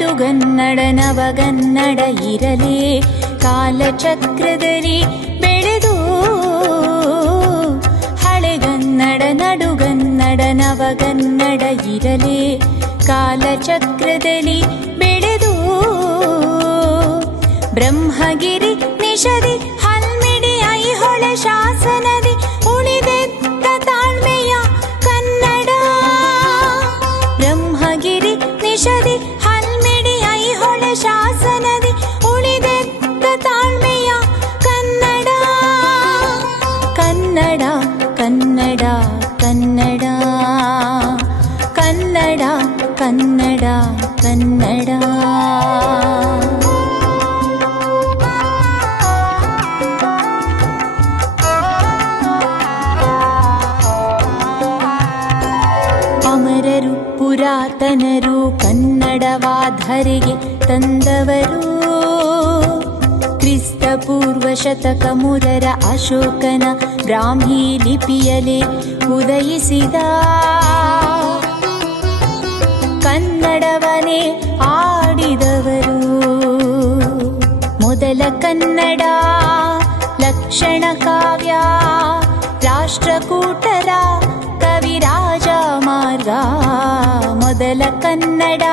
ನಡುಗನ್ನಡ ನವಗನ್ನಡ ಇರಲೇ ಕಾಲಚಕ್ರದಲ್ಲಿ ಬೆಳೆದು ಹಳೆಗನ್ನಡ ನಡುಗನ್ನಡ ನವಗನ್ನಡ ಇರಲೇ ಕಾಲಚಕ್ರದಲ್ಲಿ ಬೆಳೆದು ಬ್ರಹ್ಮಗಿರಿ ನಿಷದಿ ಹಲ್ಮಿಡಿ ಐಹೊಳೆ ಶಾಸನದಿ ಉಳಿದೆದ್ದ ತಾಳ್ಮೆಯ ಕನ್ನಡ. ಬ್ರಹ್ಮಗಿರಿ ನಿಷದಿ ಹಲ್ಮಿಡಿ ಐಹೊಳೆ ಶಾಸನದಿ ಉಳಿದೆದ್ದ ತಾಳ್ಮೆಯ ಕನ್ನಡ. ಕನ್ನಡ ಕನ್ನಡ ಕನ್ನಡ ಕನ್ನಡ ಕನ್ನಡ ಕನ್ನಡ. ಅಮರರು ಪುರಾತನರು ಕನ್ನಡವಾಧರೆಗೆ ತಂದವರು. ಕ್ರಿಸ್ತ ಪೂರ್ವ ಶತಕ ಮೂರರ ಅಶೋಕನ ಬ್ರಾಹ್ಮಿ ಲಿಪಿಯಲೇ ಉದಯಿಸಿದ ಕನ್ನಡವನೇ ಆಡಿದವರು. ಮೊದಲ ಕನ್ನಡ ಲಕ್ಷಣ ಕಾವ್ಯ ರಾಷ್ಟ್ರಕೂಟರ ಕವಿರಾಜ ಮಾರ್ಗ. ಮೊದಲ ಕನ್ನಡ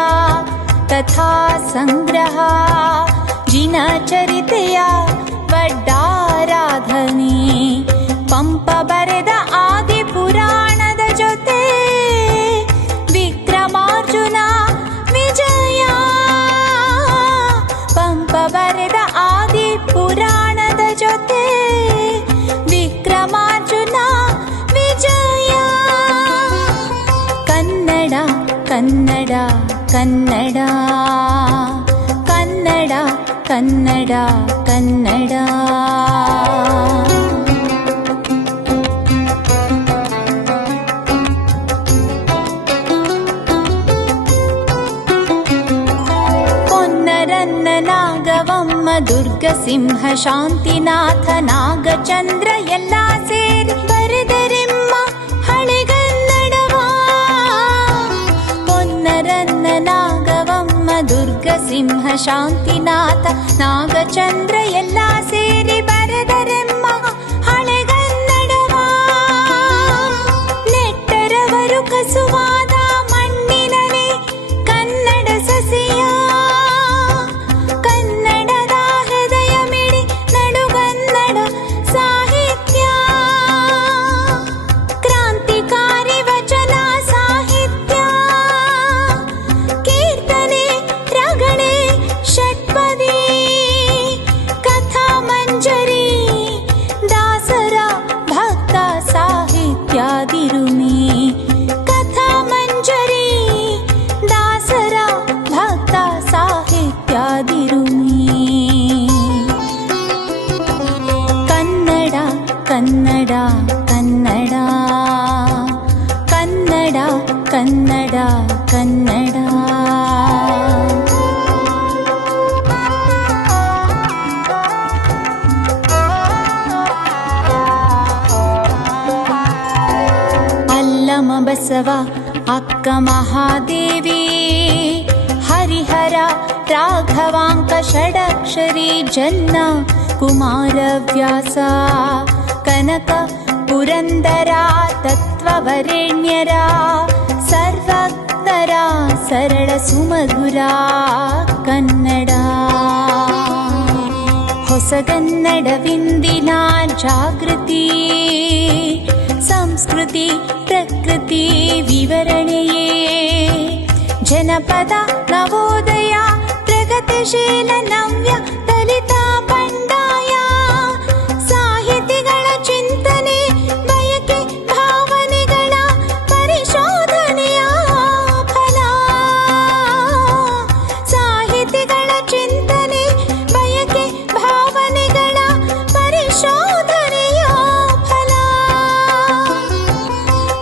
ಕಥಾ ಸಂಗ್ರಹ ಜಿನಚರಿತೆಯ ವಡ್ಡಾರಾಧನೆ. ಪಂಪ ಬರೆದ ಆದಿ ಪುರಾಣದ ಜೊತೆ ವಿಕ್ರಮಾರ್ಜುನ ವಿಜಯ. ಪಂಪ ಬರೆದ ಆದಿ ಪುರಾಣದ ಜೊತೆ ವಿಕ್ರಮಾರ್ಜುನ ವಿಜಯ. ಕನ್ನಡ ಕನ್ನಡ ಕನ್ನಡ ಕನ್ನಡ ಕನ್ನಡ ಕನ್ನಡ. ಪೊನ್ನರನ್ನ ನಾಗವಮ್ಮ ದುರ್ಗ ಸಿಂಹ ಶಾಂತಿನಾಥ ನಾಗಚಂದ್ರ ಎಲ್ಲ ಸೇರಿ ಬರೆದರೆಮ್ಮ ಹಳೆಗನ್ನಡವ. ಪೊನ್ನರನ್ನ ನಾಗವಮ್ಮ ದುರ್ಗ ಸಿಂಹ ಶಾಂತಿನಾಥ ನಾಗಚಂದ್ರ ಎಲ್ಲ ಸೇರಿ ಬರೆದರೆಮ್ಮ ಹಳೆಗನ್ನಡವ. ನೆಟ್ಟರವರು ಕಸುವಾದ ಮಣ್ಣಿನಲ್ಲಿ ಕನ್ನಡ ಸಸಿಯ. ಕನ್ನಡದ ಹೃದಯ ಮಿಡಿ ನಡುಗನ್ನಡ ಸಾಹಿತ್ಯ. ಕ್ರಾಂತಿಕಾರಿ ವಚನ ಸಾಹಿತ್ಯ. ಕೀರ್ತನೆ ರಗಳೆ ಷಟ್ಪದಿ ಕಥಾ ಮಂಜರಿ ದಾಸರ ಭಕ್ತ ಸಾಹಿತ್ಯಾದಿರುಮಿ. ಕಥಾ ಮಂಜರಿ ದಾಸರ ಭಕ್ತ ಸಾಹಿತ್ಯಾದಿರುಮಿ. ಕನ್ನಡ ಕನ್ನಡ ಕನ್ನಡ ಕನ್ನಡ ಕನ್ನಡ ಕನ್ನಡ. ಅಲ್ಲಮ ಬಸವ ಅಕ್ಕ ಮಹಾದೇವಿ ಹರಿಹರ ರಾಘವಾಂಕ ಷಡಕ್ಷರಿ ಜನ್ನ ಕುಮಾರವ್ಯಾಸ ಕನಕ ಪುರಂದರ ತತ್ವವರೆಣ್ಯರ ಸರ್ವಜ್ಞರ ಸರಳ ಸುಮಧುರ ಕನ್ನಡ. ಹೊಸಗನ್ನಡವಿಂದಿನ ಜಾಗೃತಿ ಸಂಸ್ಕೃತಿ ಪ್ರಕೃತಿ ವಿವರಣೆಯೇ. ಜನಪದ ನವೋದಯ ಪ್ರಗತಿಶೀಲ ನವ್ಯ ದಲಿತ ಬಂಡಾಯ. ಸಾಹಿತಿಗಳ ಚಿಂತನೆ ಬಯಕೆ ಭಾವನೆಗಳ ಪರಿಶೋಧನೆಯ ಫಲ. ಸಾಹಿತಿಗಳ ಚಿಂತನೆ ಬಯಕೆ ಭಾವನೆಗಳ ಪರಿಶೋಧನೆಯ ಫಲ.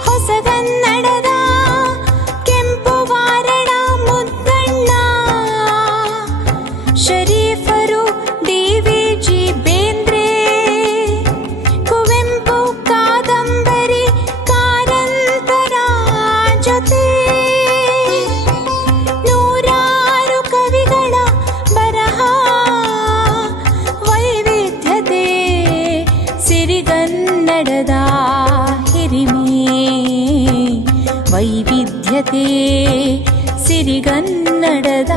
ಹೊಸಗನ್ನಡದ ಕೆಂಪು ವಾರಣ ಮುದ್ದಣ್ಣ ಶರೀಫರು ಹಳೆಗನ್ನಡದ ಹಿರಿಮೆ ವೈವಿಧ್ಯತೆ ಸಿರಿಗನ್ನಡದ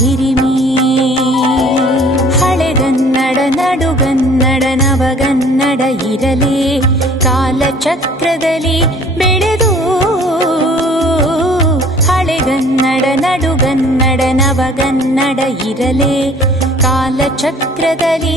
ಹಿರಿಮೆ. ಹಳೆಗನ್ನಡ ನಡುಗನ್ನಡ ನವಗನ್ನಡ ಇರಲೇ ಕಾಲಚಕ್ರದಲ್ಲಿ ಬೆಳೆದು ಹಳೆಗನ್ನಡ ನಡುಗನ್ನಡ ನವಗನ್ನಡ ಇರಲೇ ಕಾಲಚಕ್ರದಲ್ಲಿ